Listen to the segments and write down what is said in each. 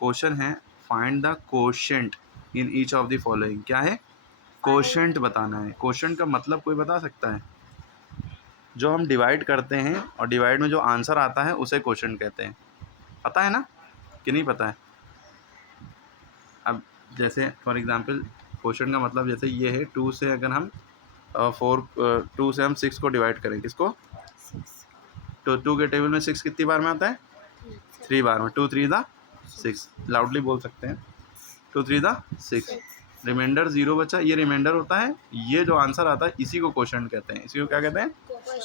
Question है find the quotient in each of the following. क्या है? कोशेंट बताना है। कोशेंट का मतलब कोई बता सकता है? जो हम डिवाइड करते हैं और डिवाइड में जो आंसर आता है उसे क्वोशंट कहते हैं। पता है ना कि नहीं पता है? अब जैसे फॉर एग्जांपल क्वोशंट का मतलब जैसे ये है 2 से अगर हम 2 से हम 6 को डिवाइड करें, किसको? तो 2 के टेबल में 6 कितनी बार में आता है? 3 बार में। 2 3 दा 6। लाउडली बोल सकते हैं 2 3 दा 6। रिमाइंडर 0 बचा, ये रिमाइंडर होता है। ये जो आंसर आता है इसी को क्वोशंट कहते हैं। इसी को क्या कहते हैं?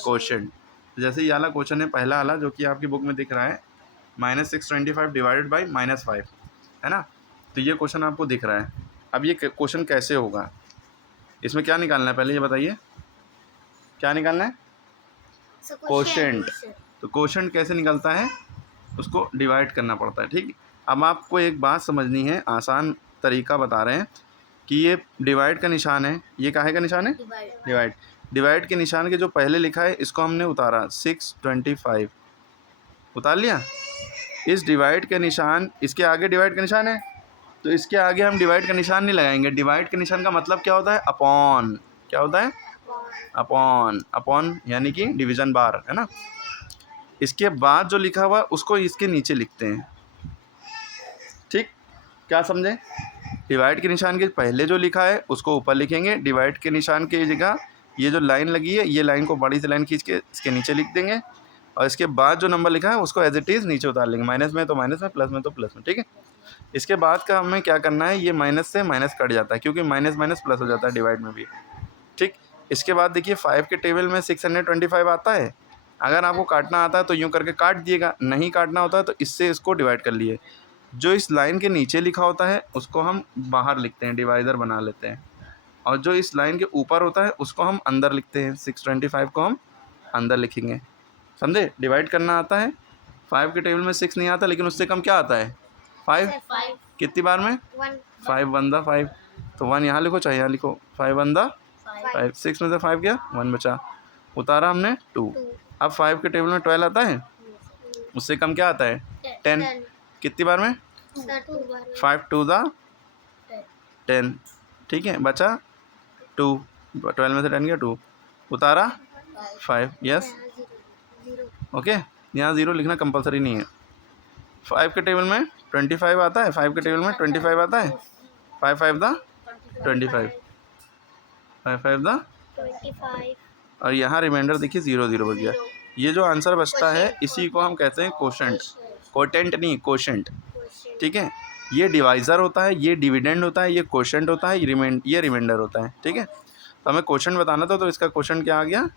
क्वोशंट। जैसे ये वाला क्वेश्चन है पहला वाला जो कि आपकी बुक में दिख रहा है, -625 डिवाइडेड बाई -5, है ना? तो ये क्वेश्चन आपको दिख रहा है। अब ये क्वेश्चन कैसे होगा, इसमें क्या निकालना है पहले ये बताइए, क्या निकालना है? क्वोशंट। तो क्वोशंट कैसे निकलता है? उसको डिवाइड करना पड़ता है, ठीक। अब आपको एक बात समझनी है, आसान तरीका बता रहे हैं कि ये डिवाइड का निशान है, ये काहे का निशान है? डिवाइड। डिवाइड के निशान के जो पहले लिखा है इसको हमने उतारा 625, उतार लिया। इस डिवाइड के निशान, इसके आगे डिवाइड का निशान है तो इसके आगे हम डिवाइड का निशान नहीं लगाएंगे। डिवाइड के निशान का मतलब क्या होता है? अपॉन। क्या होता है? अपॉन। अपॉन यानी कि डिवीजन बार, है ना? इसके बाद जो लिखा हुआ है उसको इसके नीचे लिखते हैं, ठीक। क्या समझे? डिवाइड के निशान के पहले जो लिखा है उसको ऊपर लिखेंगे, डिवाइड के निशान की जगह ये जो लाइन लगी है ये लाइन को बड़ी सी लाइन खींच के इसके नीचे लिख देंगे और इसके बाद जो नंबर लिखा है उसको एज इट इज़ नीचे उतार लेंगे। माइनस में तो माइनस में, प्लस में तो प्लस में, ठीक है। इसके बाद का हमें क्या करना है, ये माइनस से माइनस कट जाता है क्योंकि माइनस माइनस प्लस हो जाता है डिवाइड में भी, ठीक। इसके बाद देखिए 5 के टेबल में 625 आता है। अगर आपको काटना आता है तो यूँ करके काट दिएगा, नहीं काटना होता है तो इससे इसको डिवाइड कर लिए। जो इस लाइन के नीचे लिखा होता है उसको हम बाहर लिखते हैं, डिवाइज़र बना लेते हैं, और जो इस लाइन के ऊपर होता है उसको हम अंदर लिखते हैं। 625 को हम अंदर लिखेंगे, समझे? डिवाइड करना आता है। 5 के टेबल में 6 नहीं आता लेकिन उससे कम क्या आता है? 5। कितनी बार में? 5 1 दा 5, तो 1 यहाँ लिखो चाहे यहाँ लिखो। 5 1 दा 5, 6 में से 5 गया, 1 बचा, उतारा हमने 2। अब 5 के टेबल में 12 आता है, उससे कम क्या आता है? 10। कितनी बार में? 5 2 दा 10, ठीक है। बचा 2, 12 में से 10 गया 2, उतारा 5, यस ओके। यहाँ 0 लिखना कंपलसरी नहीं है। 5 के टेबल में 25 आता है, 5 के टेबल में 25 आता है। 5 5 दा 25, 5 5 दा 25 और यहाँ रिमाइंडर देखिए 0 0 बच गया। ये जो आंसर बचता है इसी को हम कहते हैं क्वोशंट। कोटेंट नहीं, क्वोशंट, ठीक है। ये डिवाइज़र होता है, ये डिविडेंड होता है, ये क्वोशंट होता है, ये रिमाइंडर होता है, ठीक है। तो हमें क्वोशंट बताना था तो इसका क्वोशंट क्या आ गया?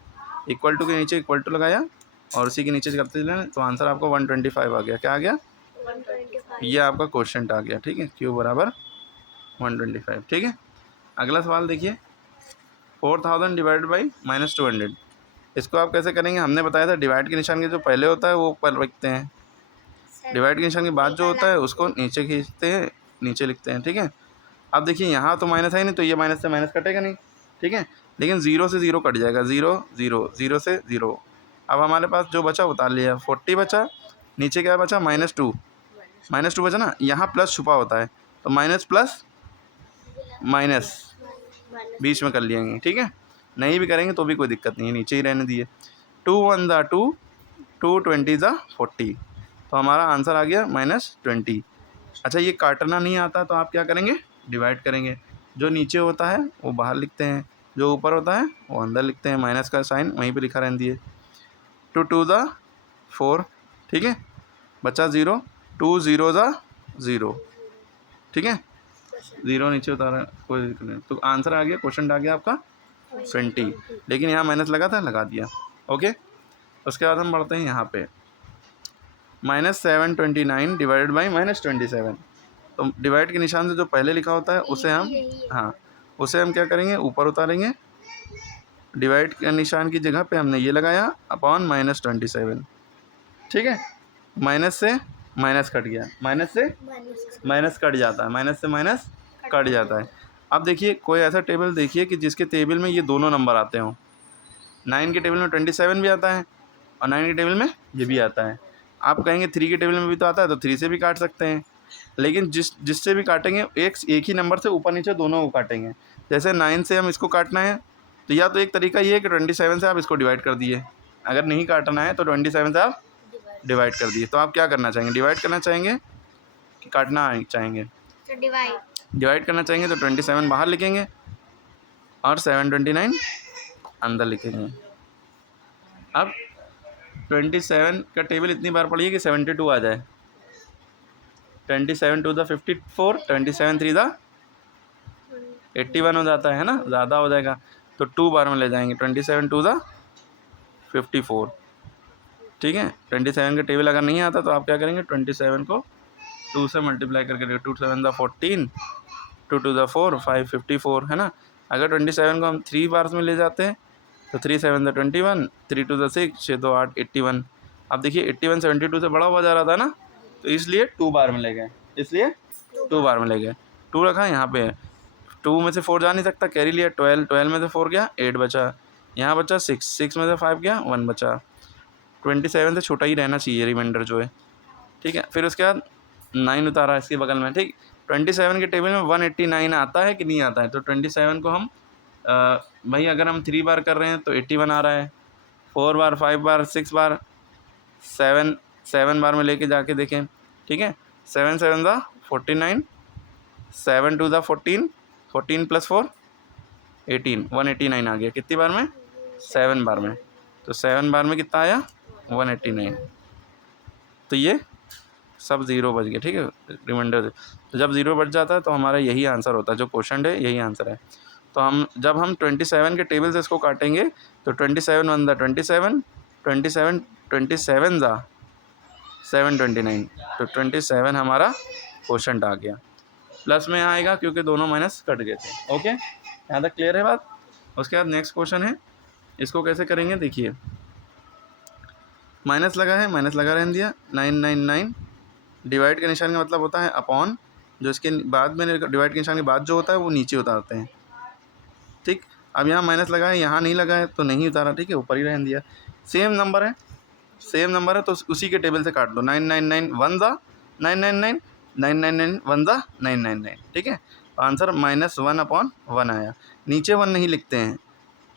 इक्वल टू के नीचे इक्वल टू लगाया और उसी के नीचे करते चले तो आंसर आपको 125 आ गया। क्या आ गया? 125 ये आपका क्वोशंट आ गया, ठीक है। क्यू बराबर 125, ठीक है। अगला सवाल देखिए, 4000 डिवाइडेड बाई -200। इसको आप कैसे करेंगे? हमने बताया था डिवाइड के निशान के जो पहले होता है वो ऊपर लिखते हैं, डिवाइड के निशान के बाद जो होता है उसको नीचे खींचते हैं, नीचे लिखते हैं, ठीक है। अब देखिए यहाँ तो माइनस है नहीं तो ये माइनस से माइनस कटेगा नहीं, ठीक है। लेकिन 0 से 0 कट जाएगा, 0 0 0 से 0। अब हमारे पास जो बचा उतार लिया, 40 बचा, नीचे क्या बचा? -2, -2 बचा ना। यहाँ प्लस छुपा होता है तो माइनस प्लस माइनस बीच में कर लिएंगे, ठीक है। नहीं भी करेंगे तो भी कोई दिक्कत नहीं है, नीचे ही रहने दिए। 2 1 दा 2, 2 20 दा 40, तो हमारा आंसर आ गया -20। अच्छा, ये काटना नहीं आता तो आप क्या करेंगे? डिवाइड करेंगे। जो नीचे होता है वो बाहर लिखते हैं, जो ऊपर होता है वो अंदर लिखते हैं। माइनस का साइन वहीं पे लिखा रहने दिए। 2 2 दा 4, ठीक है। बचा 0, 2 0 दा 0, ठीक है। 0 नीचे उतारा, कोई दिक्कत नहीं। तो आंसर आ गया, क्वेश्चन आ गया आपका 20, लेकिन यहाँ माइनस लगा था, लगा दिया, ओके। उसके बाद हम बढ़ते हैं यहाँ पे, -729 डिवाइडेड बाई -27। तो डिवाइड के निशान से जो पहले लिखा होता है उसे हम, हाँ, उसे हम क्या करेंगे? ऊपर उतारेंगे। डिवाइड के निशान की जगह पे हमने ये लगाया अपॉन -27, ठीक है। माइनस से माइनस कट गया, माइनस से माइनस कट जाता है, माइनस से माइनस कट जाता है। अब देखिए कोई ऐसा टेबल देखिए कि जिसके टेबल में ये दोनों नंबर आते हों। 9 के टेबल में 27 भी आता है और 9 के टेबल में ये भी आता है। आप कहेंगे 3 के टेबल में भी तो आता है तो 3 से भी काट सकते हैं। लेकिन जिससे भी काटेंगे एक ही नंबर से ऊपर नीचे दोनों को काटेंगे। जैसे 9 से हम इसको काटना है तो या तो एक तरीका ये है कि 27 से आप इसको डिवाइड कर दिए, अगर नहीं काटना है तो 27 से आप डिवाइड कर दिए। तो आप क्या करना चाहेंगे, डिवाइड करना चाहेंगे कि काटना चाहेंगे? तो डिवाइड। डिवाइड करना चाहेंगे तो 27 बाहर लिखेंगे और 729 अंदर लिखेंगे। अब 27 का टेबल इतनी बार पढ़िए कि 72 आ जाए। 27 2 द 54, 27 3 द 81 हो जाता है ना, ज़्यादा हो जाएगा तो 2 बार में ले जाएंगे। 27 2 द 54, ठीक है। 27 का टेबल अगर नहीं आता तो आप क्या करेंगे, 27 को 2 से मल्टीप्लाई करके 2 7 द 14, 2 2 द 4 5 54 है ना। अगर 27 को हम 3 बार में ले जाते हैं तो 3 7 द 21, 3 2 द 6 6 2 8 81। अब देखिए 81 72 से बड़ा हुआ जा रहा था ना, तो इसलिए 2 बार में ले गए, इसलिए 2 बार में ले गए। 2 रखा यहाँ पे, 2 में से 4 जा नहीं सकता, कैरी लिया। 12 में से 4 गया 8 बचा, यहाँ बचा 6 में से 5 गया 1 बचा। 27 से छोटा ही रहना चाहिए रिमाइंडर जो है, ठीक है। फिर उसके बाद 9 उतारा इसके बगल में, ठीक। 27 के टेबल में 189 आता है कि नहीं आता है, तो 27 को हम भाई अगर हम 3 बार कर रहे हैं तो 81 आ रहा है, 4 बार 5 बार 6 बार 7 बार में लेके जाके देखें, ठीक है। 7 7 द 49, 7 2 द 14, 14 + 4 18, 189 आ गया। कितनी बार में, 7 बार में। तो 7 बार में कितना आया, 189। तो ये सब ज़ीरो बच गया, ठीक है, रिमाइंडर। तो जब ज़ीरो बच जाता है तो हमारा यही आंसर होता है, जो क्वेश्चन है यही आंसर है। तो जब हम 27 के टेबल से इसको काटेंगे तो 27 1 द 27, 27 27 द 729, तो 27 हमारा क्वेश्चन आ गया। प्लस में आएगा क्योंकि दोनों माइनस कट गए थे। ओके, यहाँ तक क्लियर है बात। उसके बाद नेक्स्ट क्वेश्चन है, इसको कैसे करेंगे देखिए। माइनस लगा है, माइनस लगा रहने दिया। 999 डिवाइड के निशान का मतलब होता है अपॉन, जो इसके बाद में डिवाइड के निशान के बाद जो होता है वो नीचे उतारते हैं, ठीक। अब यहाँ माइनस लगा है, यहाँ नहीं लगा है तो नहीं उतारा, ठीक है, ऊपर ही रहने दिया। सेम नंबर है, सेम नंबर है तो उसी के टेबल से काट दो। 999 1 द 999, 999 1 द 999, ठीक है। तो आंसर -1/1 आया। नीचे 1 नहीं लिखते हैं,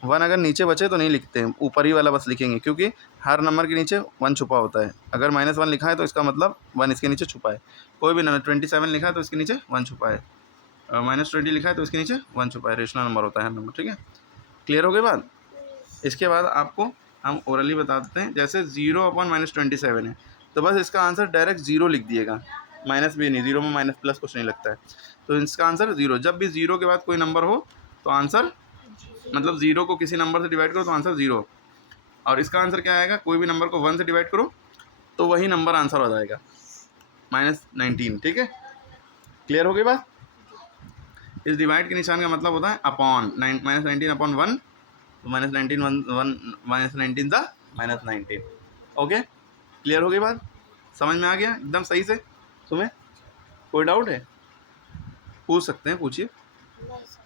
1 अगर नीचे बचे तो नहीं लिखते हैं, ऊपर ही वाला बस लिखेंगे, क्योंकि हर नंबर के नीचे 1 छुपा होता है। अगर -1 लिखा है तो इसका मतलब 1 इसके नीचे छुपा है। कोई भी नंबर 27 लिखा है तो इसके नीचे 1 छुपा है, -20 लिखा है तो इसके नीचे 1 छुपा है। रेशनल नंबर होता है नंबर, ठीक है। क्लियर हो गई बात। इसके बाद आपको हम ओरली बता देते हैं। जैसे 0/-27 है तो बस इसका आंसर डायरेक्ट 0 लिख दिएगा, माइनस भी नहीं, 0 में माइनस प्लस कुछ नहीं लगता है, तो इसका आंसर 0। जब भी 0 के बाद कोई नंबर हो तो आंसर, मतलब 0 को किसी नंबर से डिवाइड करो तो आंसर 0, और इसका आंसर क्या आएगा, कोई भी नंबर को 1 से डिवाइड करो तो वही नंबर आंसर हो जाएगा, -19, ठीक है। क्लियर हो गई बात। इस डिवाइड के निशान का मतलब होता है अपॉन, -19/1, तो -19 द -19। ओके, क्लियर हो गई बात, समझ में आ गया एकदम सही से। तुम्हें कोई डाउट है, पूछ सकते हैं, पूछिए। बस।